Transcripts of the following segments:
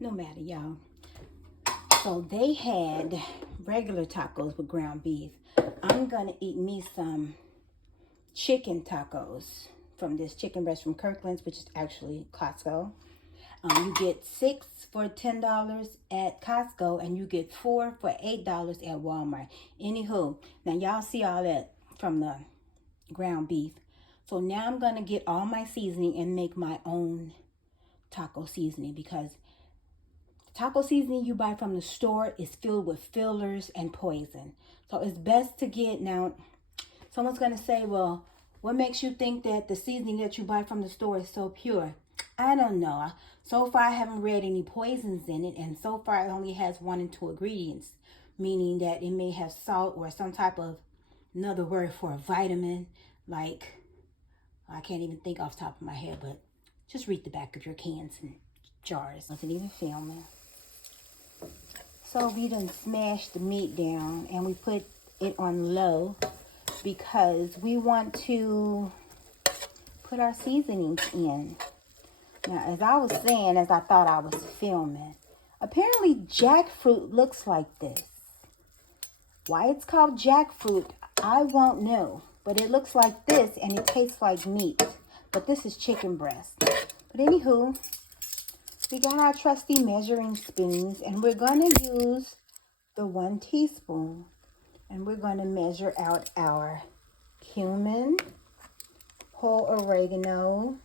no matter, y'all. So they had regular tacos with ground beef. I'm gonna eat me some chicken tacos from this chicken breast from Kirkland's, which is actually Costco. You get 6 for $10 at Costco, and you get 4 for $8 at Walmart. Anywho, now y'all see all that from the ground beef. So now I'm gonna get all my seasoning and make my own taco seasoning, because taco seasoning you buy from the store is filled with fillers and poison. So it's best to get, now someone's gonna say, well, what makes you think that the seasoning that you buy from the store is so pure? I don't know. So far, I haven't read any poisons in it, and so far it only has 1 and 2 ingredients, meaning that it may have salt or some type of another word for a vitamin, like, I can't even think off the top of my head, but just read the back of your cans and jars. Wasn't even filming. So we done smashed the meat down, and we put it on low because we want to put our seasonings in. Now, as I was saying, as I thought I was filming, apparently jackfruit looks like this. Why it's called jackfruit, I won't know. But it looks like this, and it tastes like meat. But this is chicken breast. But anywho, we got our trusty measuring spoons, and we're going to use the 1 teaspoon. And we're going to measure out our cumin, whole oregano,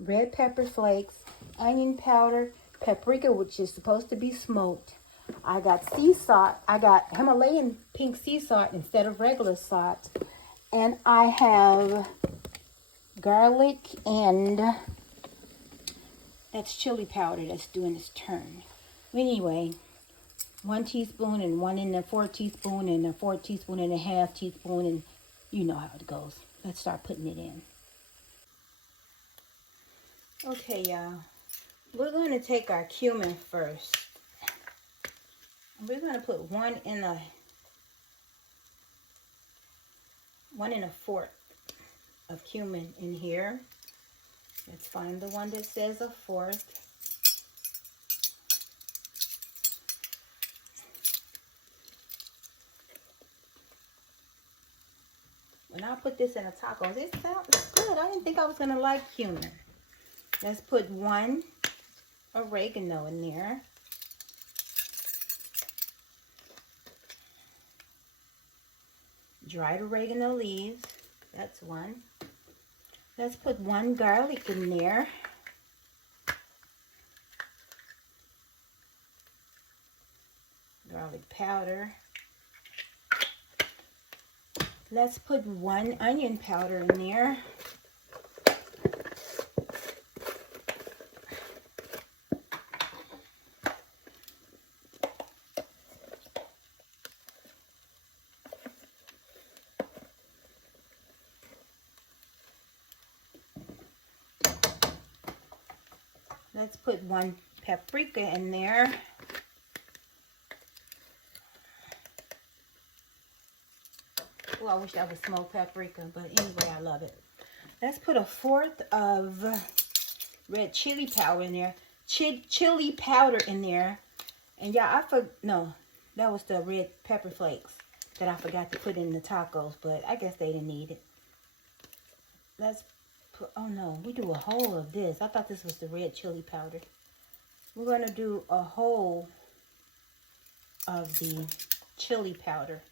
red pepper flakes, onion powder, paprika, which is supposed to be smoked. I got sea salt. I got Himalayan pink sea salt instead of regular salt. And I have garlic, and that's chili powder that's doing its turn. Anyway, 1 teaspoon and 1 and a 4 teaspoon and a 4 teaspoon and a half teaspoon, and you know how it goes. Let's start putting it in. Okay, y'all, we're going to take our cumin first. We're going to put 1 and a 1/4 of cumin in here. Let's find the one that says 1/4. When I put this in a taco, it sounds good. I didn't think I was going to like cumin. Let's put 1 oregano in there. Dried oregano leaves. That's 1. Let's put 1 garlic in there. Garlic powder. Let's put 1 onion powder in there. Let's put 1 paprika in there. Oh, I wish that was smoked paprika, but anyway, I love it. Let's put 1/4 of red chili powder in there. Chili powder in there. And yeah, no, that was the red pepper flakes that I forgot to put in the tacos, but I guess they didn't need it. Let's put, oh no, we do a whole of this. I thought this was the red chili powder. We're going to do a whole of the chili powder.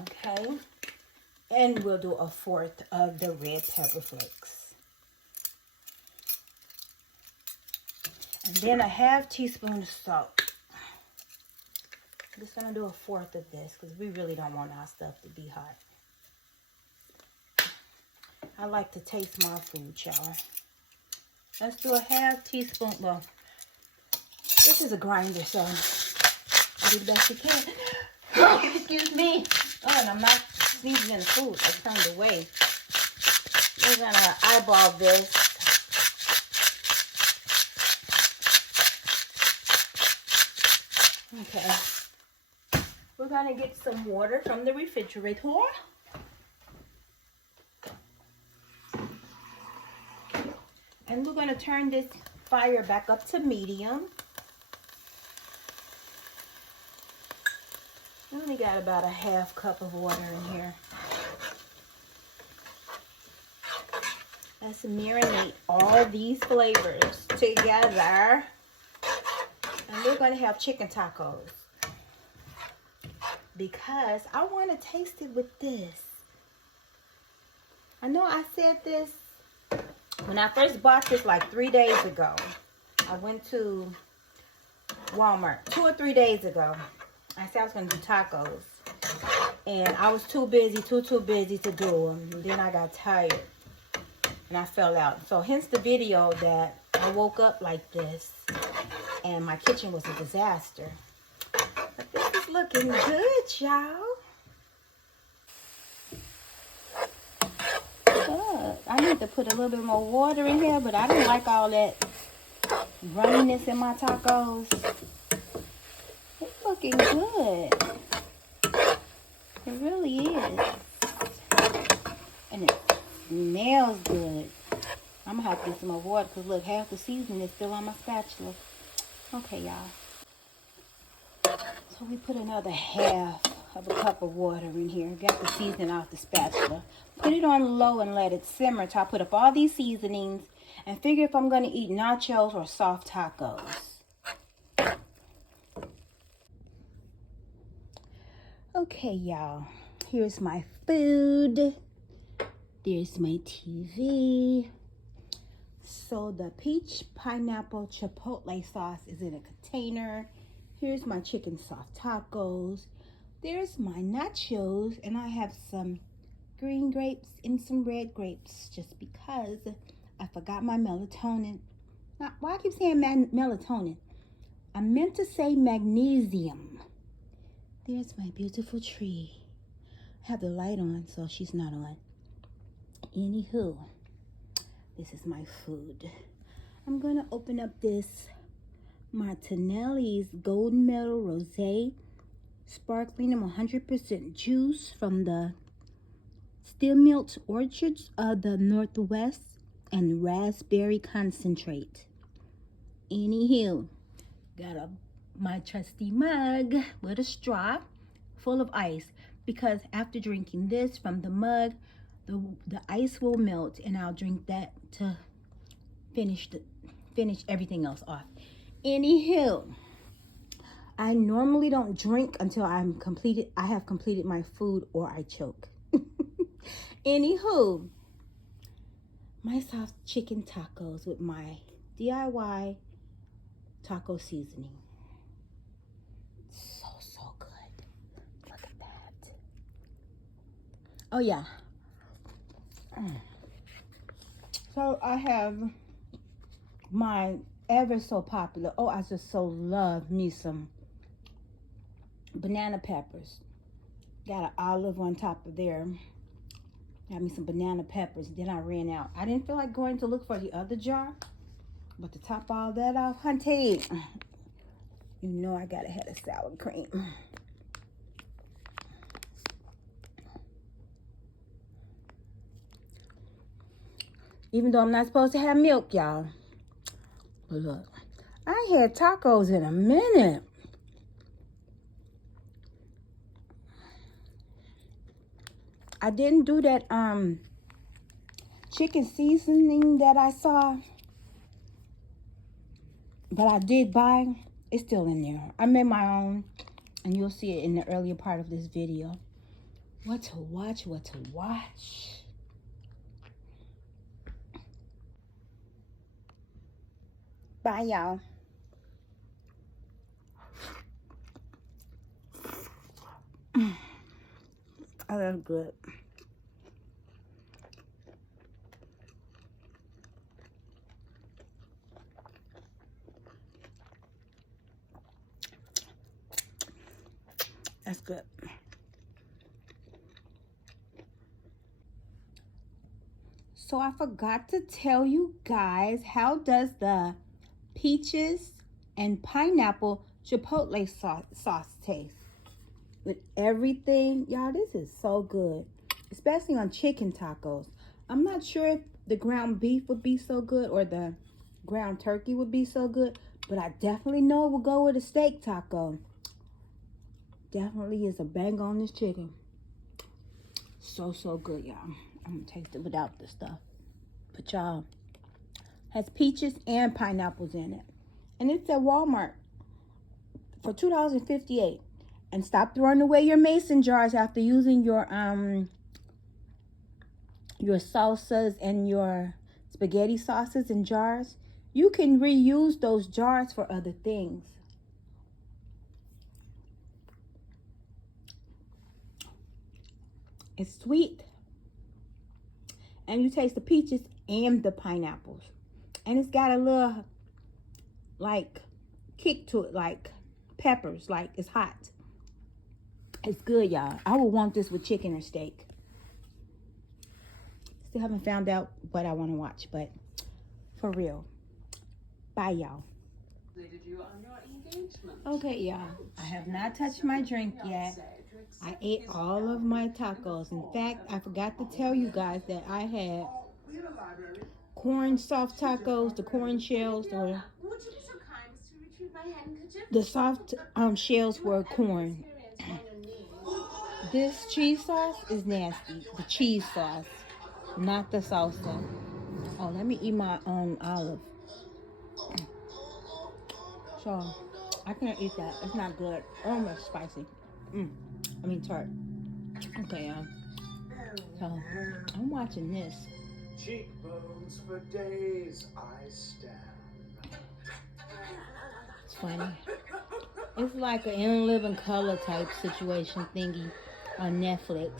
Okay. And we'll do 1/4 of the red pepper flakes. And then a 1/2 teaspoon of salt. I'm just going to do 1/4 of this because we really don't want our stuff to be hot. I like to taste my food, y'all. Let's do a 1/2 teaspoon. Well, this is a grinder, so I'll do the best we can. Excuse me. Oh, and I'm not sneezing the food. I turned away. We're going to eyeball this. Okay. We're going to get some water from the refrigerator. And we're going to turn this fire back up to medium. I only got about a half cup of water in here. Let's marinate all these flavors together. And we're going to have chicken tacos. Because I want to taste it with this. I know I said this when I first bought this like 3 days ago. I went to Walmart 2 or 3 days ago. I said I was going to do tacos. And I was too busy to do them. And then I got tired. And I fell out. So hence the video that I woke up like this. And my kitchen was a disaster. But this is looking good, y'all. I need to put a little bit more water in here, but I don't like all that runniness in my tacos. It's looking good. It really is. And it smells good. I'm going to have to get some more water because look, half the seasoning is still on my spatula. Okay, y'all. So we put another half of a cup of water in here. Got the seasoning off the spatula. Put it on low and let it simmer till I put up all these seasonings and figure if I'm going to eat nachos or soft tacos. Okay, y'all. Here's my food. There's my TV. So the peach pineapple chipotle sauce is in a container. Here's my chicken soft tacos. There's my nachos, and I have some green grapes and some red grapes just because I forgot my melatonin. Now, why I keep saying melatonin? I meant to say magnesium. There's my beautiful tree. I have the light on, so she's not on. Anywho, this is my food. I'm going to open up this Martinelli's Golden Medal Rosé Sparkling and 100% juice from the Still Milk Orchards of the Northwest and raspberry concentrate. Anywho, got my trusty mug with a straw full of ice because after drinking this from the mug, the ice will melt and I'll drink that to finish everything else off. Anywho, I normally don't drink until I have completed my food or I choke. Anywho, my soft chicken tacos with my DIY taco seasoning. So good. Look at that. Oh yeah. So I have my ever so popular, I just so love me some banana peppers. Got an olive on top of there. Got me some banana peppers. Then I ran out. I didn't feel like going to look for the other jar. But to top all that off, hunty, you know I gotta have a sour cream. Even though I'm not supposed to have milk, y'all. But look, I had tacos in a minute. I didn't do that chicken seasoning that I saw. But I did buy. It's still in there. I made my own. And you'll see it in the earlier part of this video. What to watch, what to watch. Bye, y'all. Oh, that's good. That's good. So I forgot to tell you guys, how does the Peaches and Pineapple Chipotle sauce taste? With everything, y'all, this is so good. Especially on chicken tacos. I'm not sure if the ground beef would be so good, or the ground turkey would be so good, but I definitely know it would go with a steak taco. Definitely is a bang on this chicken. So good, y'all. I'm gonna taste it without the stuff. But y'all, has peaches and pineapples in it. And it's at Walmart for $2.58. And stop throwing away your mason jars after using your salsas and your spaghetti sauces in jars. You can reuse those jars for other things. It's sweet. And you taste the peaches and the pineapples. And it's got a little, like, kick to it, like peppers, like it's hot. It's good, y'all. I would want this with chicken or steak. Still haven't found out what I want to watch, but for real. Bye, y'all. Okay, y'all. I have not touched my drink yet. I ate all of my tacos. In fact, I forgot to tell you guys that I had corn soft tacos, the corn shells, or the soft shells were corn. This cheese sauce is nasty. The cheese sauce, not the salsa. Oh, let me eat my olive. So, I can't eat that. It's not good. Almost spicy. I mean tart. Okay, y'all. So, I'm watching this. Cheekbones for days I stand. It's funny. It's like an In Living Color type situation thingy on Netflix.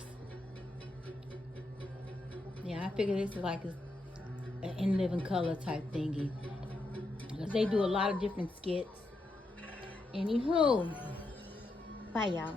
Yeah, I figure this is like an In Living Color type thingy. Because they do a lot of different skits. Anywho, bye y'all.